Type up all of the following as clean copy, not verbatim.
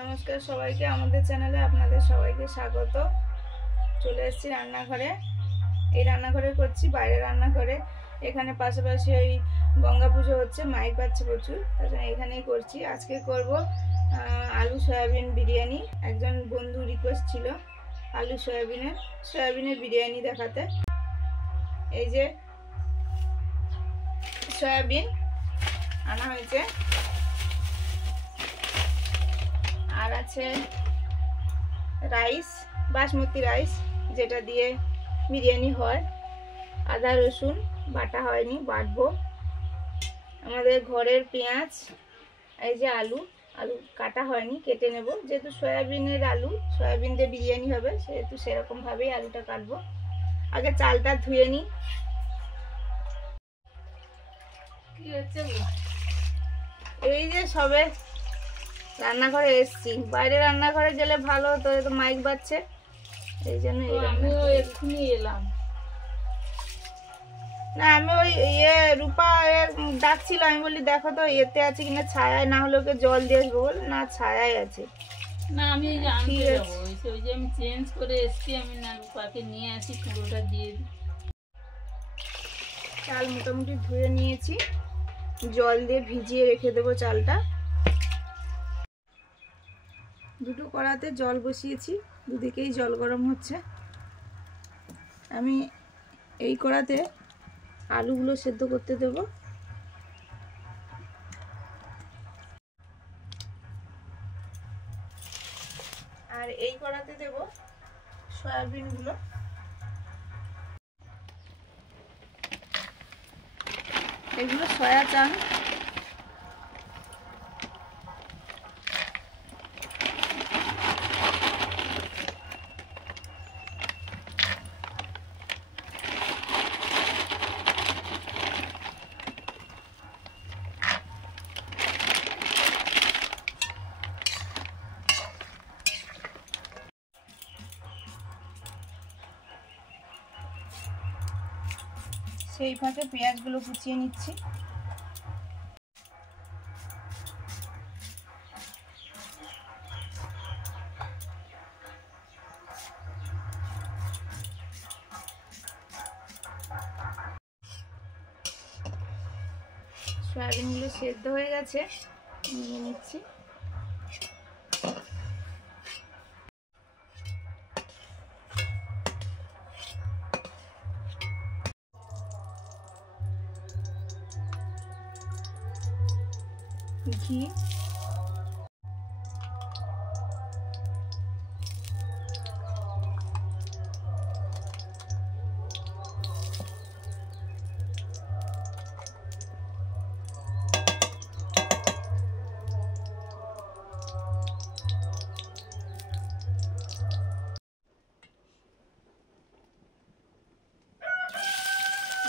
নমস্কার সবাইকে, আমাদের চ্যানেলে আপনাদের সবাইকে স্বাগত। চলে এসেছি রান্নাঘরে। এই রান্নাঘরে করছি, বাইরে রান্নাঘরে। এখানে পাশাপাশি ওই গঙ্গা পুজো হচ্ছে, মাইক পাচ্ছে প্রচুর, তার জন্য এখানেই করছি। আজকে করব আলু সয়াবিন বিরিয়ানি। একজন বন্ধু রিকোয়েস্ট ছিল আলু সয়াবিনের বিরিয়ানি দেখাতে। এই যে সয়াবিন আনা হয়েছে, আর আছে রাইস, বাসমতি রাইস, যেটা দিয়ে বিরিয়ানি হয়। আদা রসুন বাটা হয়নি, বাটবো। আমাদের ঘরের পেঁয়াজ, এই যে আলু কাটা হয়নি, কেটে নেব। যেহেতু সয়াবিনের আলু, সয়াবিন দিয়ে বিরিয়ানি হবে, সেহেতু সেরকমভাবেই আলুটা কাটবো। আগে চালটা ধুয়ে নিই। কি হচ্ছে, এই যে সবে রান্নাঘরে এসছি। বাইরে রান্নাঘরে গেলে ভালো হতো, তো মাইক বাজছে, এই জন্য আমিও এক্ষুনি এলাম। না, আমি ওই রূপা ডাকছিল, আমি বলি দেখো তো এতে আছে কিনা, ছায়ায়, না হলে ওকে জল দিয়ে আসবো। বল না, ছায়ায় আছে। না, আমি আনতে যাবো, ওই যে আমি চেঞ্জ করে এসছি, আমি না রূপাকে নিয়ে আসি, পুরোটা দিয়ে দিই। চাল মোটামুটি ধুয়ে নিয়েছি, জল দিয়ে ভিজিয়ে রেখে দেবো চালটা। দুটো কড়াতে জল বসিয়েছি, দুদিকেই জল গরম হচ্ছে। আমি এই কড়াতে আলুগুলো সেদ্ধ করতে দেব। আর এই কড়াতে দেব সয়াবিনগুলো। এগুলো সয়া চাং। সেই ফাঁকে পেঁয়াজগুলো কুচিয়ে নিচ্ছি। সয়াবিনগুলো সেদ্ধ হয়ে গেছে, নিয়ে নিচ্ছি। ঘি,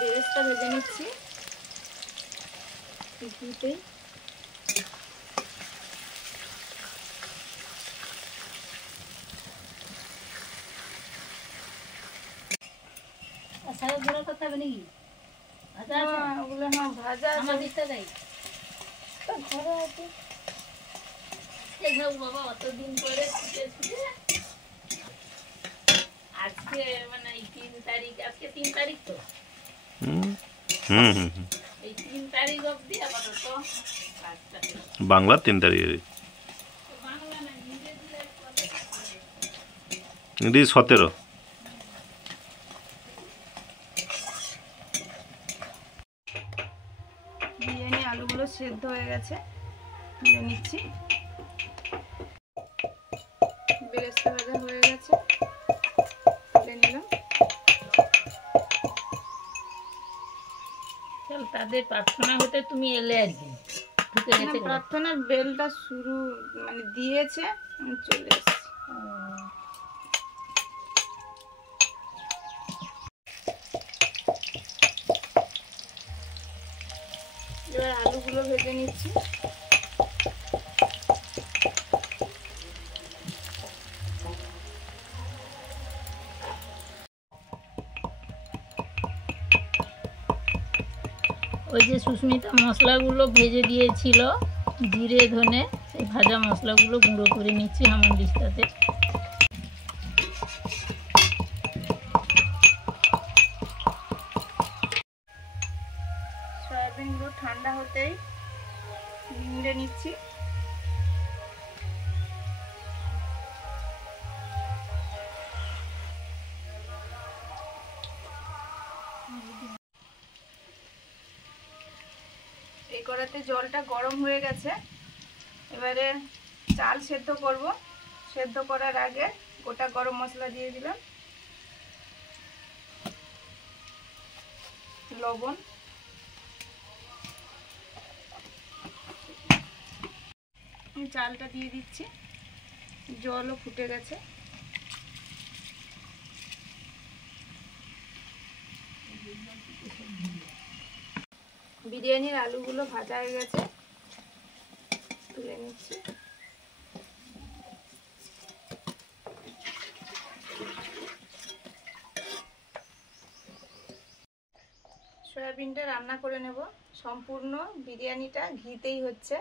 বেরেস্তা ভেজে নিচ্ছি ঘিতেই। কথা হবে নাকি? ওগুলো হ্যাঁ ভাজা আছে, ঘরে আছে। বাবা অতদিন পরে আজকে মানে 3 তারিখ, আজকে 3 তারিখ তো, এই 3 তারিখ অবধি আপাতত বাংলা 3 তারিখে, ইংরেজি 17। বিরিয়ানি আলুগুলো সেদ্ধ হয়ে গেছে, তুলে নিচ্ছি। বেরেস্তা ভাজা হয়ে গেছে, তুলে নিলাম। চল, তাদের প্রার্থনা হতে তুমি এলে আর কি, ঢুকে গেছে। প্রার্থনার বেলটা শুরু মানে দিয়েছে, আমি চলে এসেছি। এবার আলুগুলো ভেজে নিচ্ছি। ওই যে সুস্মিতা মশলাগুলো ভেজে দিয়েছিল, জিরে ধনে, সেই ভাজা মশলাগুলো গুঁড়ো করে নিচ্ছি হামানদিস্তাতে। সয়াবিনগুলো ঠান্ডা হতেই নিংড়ে নিচ্ছি। এই কড়াতে জলটা গরম হয়ে গেছে, এবারে চাল সেদ্ধ করব। সেদ্ধ করার আগে গোটা গরম মশলা দিয়ে দিলাম, লবণ, চালটা দিয়ে দিচ্ছি। জলও ফুটে গেছে। বিরিয়ানির আলুগুলো ভাজা হয়ে গেছে, তুলে নিচ্ছি। সয়াবিনটা রান্না করে নেব। সম্পূর্ণ বিরিয়ানিটা ঘিতেই হচ্ছে।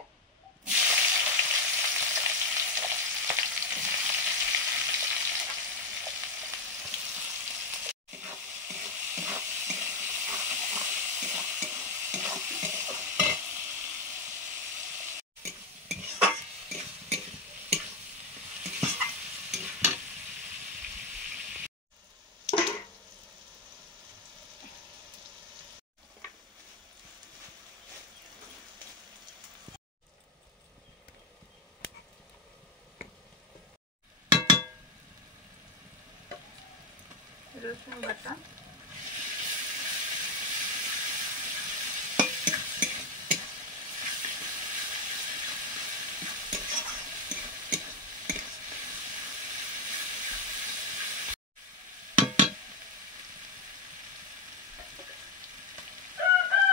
রসুন বাটা,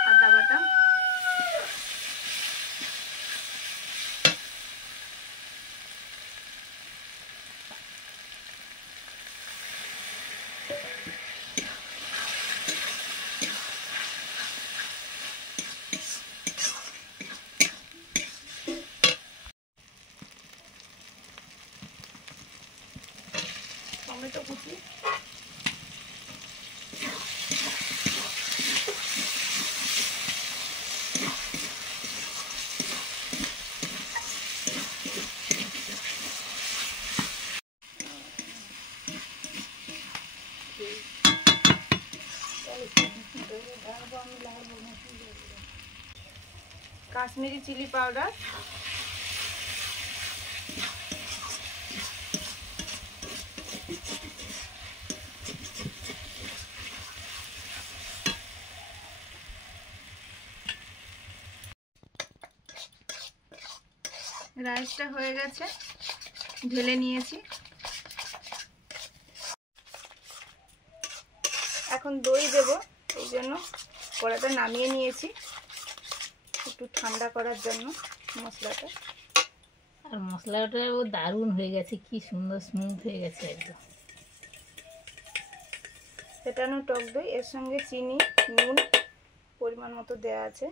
আদা বাটা, টমেটো কুচি, কাশ্মীরি চিলি পাউডার, রাইসটা হয়ে গেছে, ঢেলে নিয়েছি। এখন দই দেব, এই জন্য কড়াটা নামিয়ে নিয়েছি একটু ঠান্ডা করার জন্য মশলাটা। আর মশলাটাও দারুণ হয়ে গেছে, কি সুন্দর স্মুথ হয়ে গেছে একদম। ফেটানো টক দই, এর সঙ্গে চিনি, নুন পরিমাণ মতো দেওয়া আছে।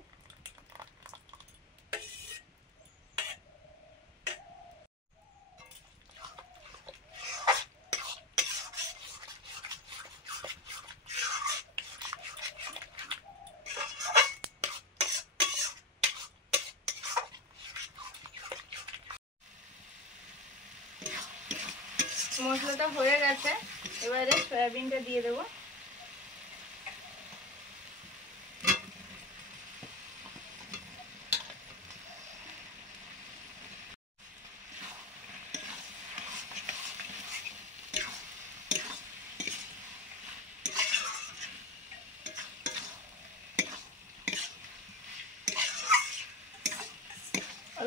মশলাটা হয়ে গেছে, এবারে সয়াবিনটা দিয়ে দেবো।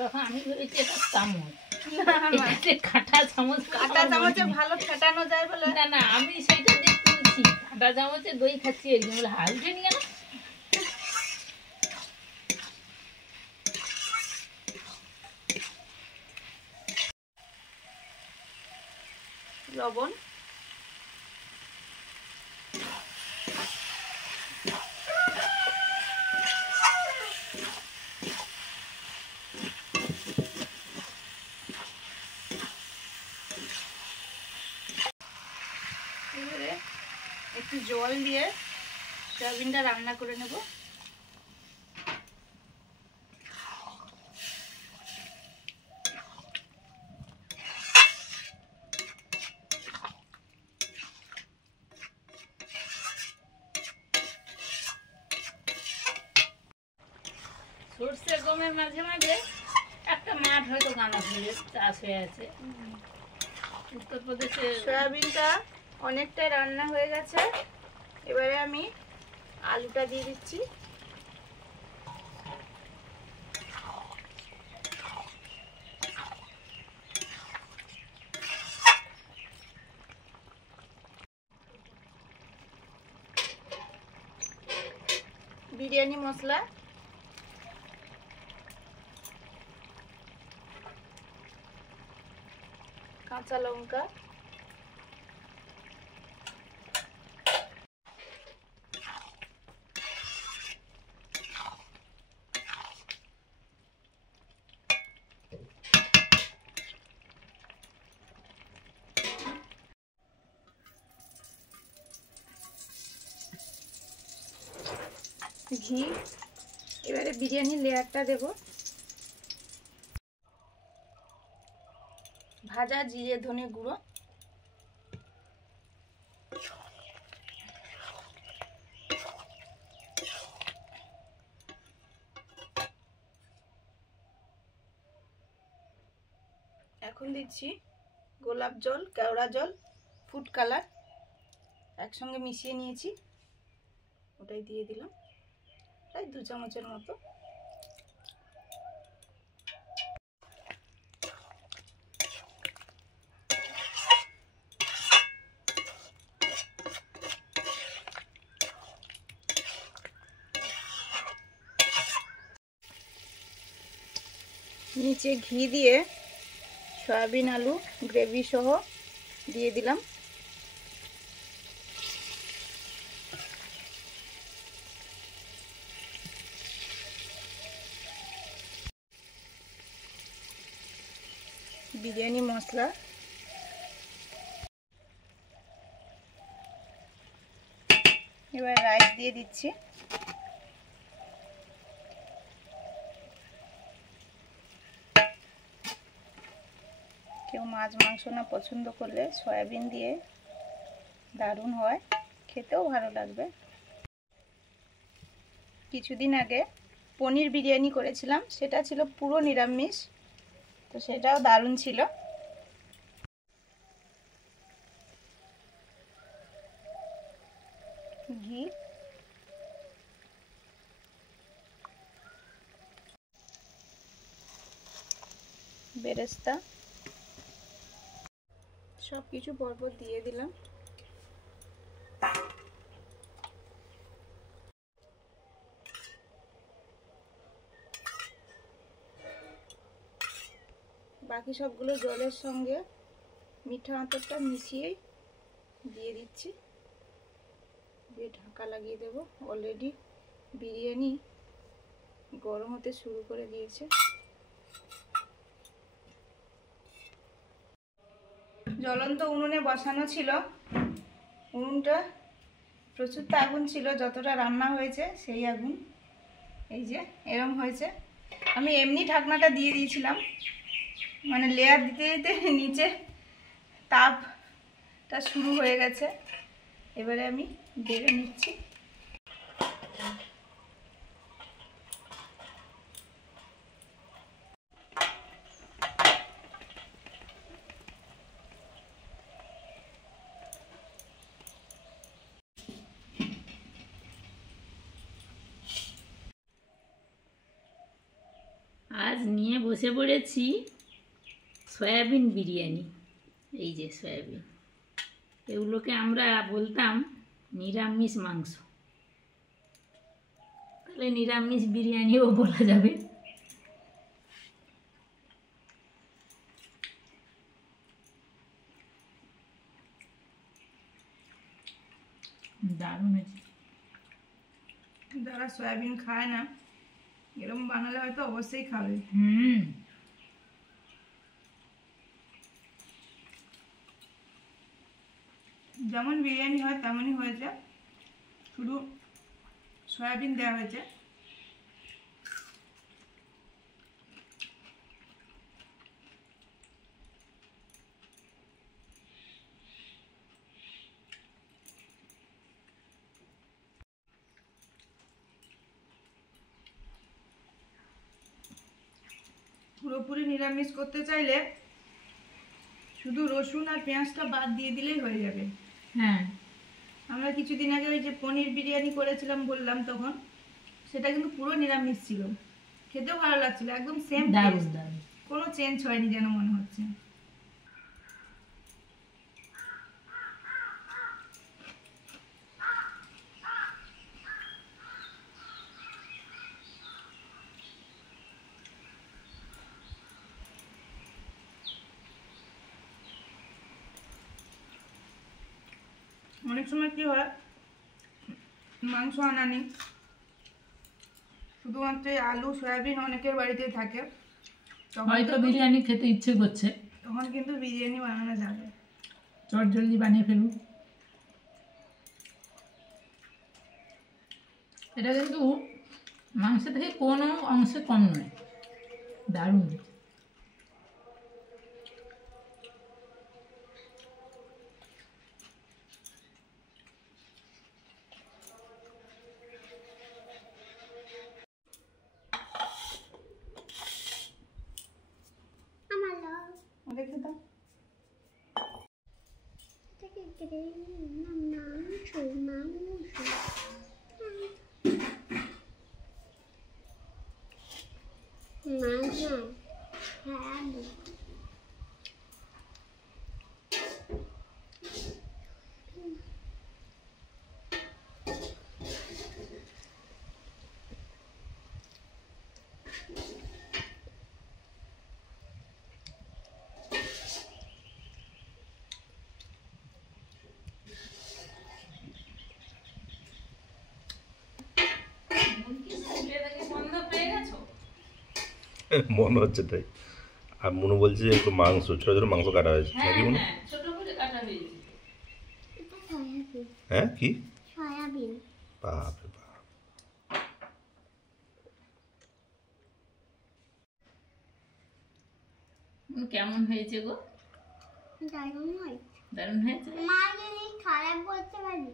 দেখো আমি ভেবেছি এটা চামচ, না না, এটাতে কাঁটা চামচ, কাঁটা চামচে ভালো ফেটানো যায় বলে। না না, আমি সেটা দিয়ে তুলছি, কাঁটা চামচে দই খাচ্ছি আর কি, বলে হাল উঠে নিয়ে গেল। লবণ, একটু জল দিয়ে সয়াবিনটা রান্না করে নেব। সর্ষে গমের মাঝে মাঝে একটা মাঠ হয়তো গাঁদা ফুলের চাষ হয়ে আছে উত্তরপ্রদেশে। সয়াবিনটা অনেকটাই রান্না হয়ে গেছে, এবারে আমি আলুটা দিয়ে দিচ্ছি। বিরিয়ানি মশলা, কাঁচা লঙ্কা, ঘি। এবারে বিরিয়ানির লেয়ারটা দেব। ভাজা জিরে ধনে গুঁড়ো, এখন দিচ্ছি গোলাপ জল, কেওড়া জল, ফুড কালার একসঙ্গে মিশিয়ে নিয়েছি, ওটাই দিয়ে দিলাম প্রায় 2 চামচের মতো। নিচে ঘি দিয়ে সয়াবিন আলু গ্রেভি সহ দিয়ে দিলাম। বিরিয়ানি মশলা, এবার রাইস দিয়ে দিচ্ছি। কেউ মাছ মাংস না পছন্দ করলে সয়াবিন দিয়ে দারুণ হয়, খেতেও ভালো লাগবে। কিছুদিন আগে পনির বিরিয়ানি করেছিলাম, সেটা ছিল পুরো নিরামিষ, তো সেটাও দারুণ ছিল। ঘি, বেরেস্তা, সব কিছু পরপর দিয়ে দিলাম। বাকি সবগুলো জলের সঙ্গে মিঠা আতরটা মিশিয়ে দিয়ে দিচ্ছি, দিয়ে ঢাকা লাগিয়ে দেব। অলরেডি বিরিয়ানি গরম হতে শুরু করে দিয়েছে। জ্বলন্ত উনুনে বসানো ছিল, উনুনটা প্রচুর আগুন ছিল, যতটা রান্না হয়েছে সেই আগুন, এই যে এরম হয়েছে। আমি এমনি ঢাকনাটা দিয়ে দিয়েছিলাম, মানে লেয়ার দিতে দিতে নিচে তাপটা শুরু হয়ে গেছে। এবারে আমি বেড়ে নিচ্ছি। আজ নিয়ে বসে পড়েছি সয়াবিন বিরিয়ানি। এই যে সয়াবিন, এগুলোকে আমরা বলতাম নিরামিষ মাংস, তাহলে নিরামিষ বিরিয়ানিও বলা যাবে। দারুণ হয়েছে। যারা সয়াবিন খায় না, এরকম বানালে হয়তো অবশ্যই খাবে। যেমন বিরিয়ানি হয় তেমনই হয়েছে। শুধু সয়াবিন দেওয়া হয়েছে। পুরোপুরি নিরামিষ করতে চাইলে শুধু রসুন আর পেঁয়াজটা বাদ দিয়ে দিলেই হয়ে যাবে। হ্যাঁ, আমরা কিছুদিন আগে ওই যে পনির বিরিয়ানি করেছিলাম বললাম, তখন সেটা কিন্তু পুরো নিরামিষ ছিল, খেতেও ভালো লাগছিল, একদম সেম দারুণ দারুণ। কোনো চেঞ্জ হয়নি যেন মনে হচ্ছে। অনেক সময় কি হয়, মাংস আনা নেই, শুধুমাত্র এই আলু সয়াবিন অনেকের বাড়িতে থাকে, হয়তো বিরিয়ানি খেতে ইচ্ছে করছে, তখন কিন্তু বিরিয়ানি বানানো যাবে। চট জলদি বানিয়ে ফেলুন। এটা কিন্তু মাংস থেকে কোনো অংশে কম নয়, দারুণ। দেখে দাও। মনে হচ্ছে তাই। আর মনু বলছে যে একটু মাংস, ছোট ছোট মাংস কাটা হয়েছে নাকি মনু? ছোট করে কাটা হয়েছে। হ্যাঁ কি সয়াবিন। বাপরে বাপ। কেমন হয়েছে গো? দারুণ হয়। দারুণ হয়েছে। মা যদি খারাপ বলতে পারি?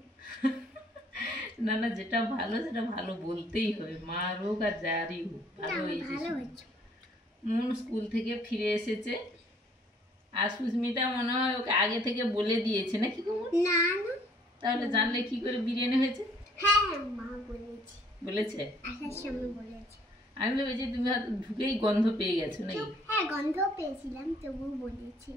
না না, যেটা ভালো সেটা ভালো বলতেই হবে, মার হোক আর যারই হোক, ভালো হয়েছে। ভালো হয়েছে। মন স্কুল থেকে ফিরে এসেছে, আর সুস্মিতা মনে হয় ওকে আগে থেকে বলে দিয়েছে নাকি গো? না না, তাহলে জানলে কি করে বিরিয়ানি হয়েছে? হ্যাঁ মা বলেছে, বলেছে? আসার সময় বলেছে। আমি ভেবেছি তুমি হয়তো ঢুকেই গন্ধ পেয়ে গেছো নাকি? হ্যাঁ গন্ধ পেয়েছিলাম, তবুও বলেছি।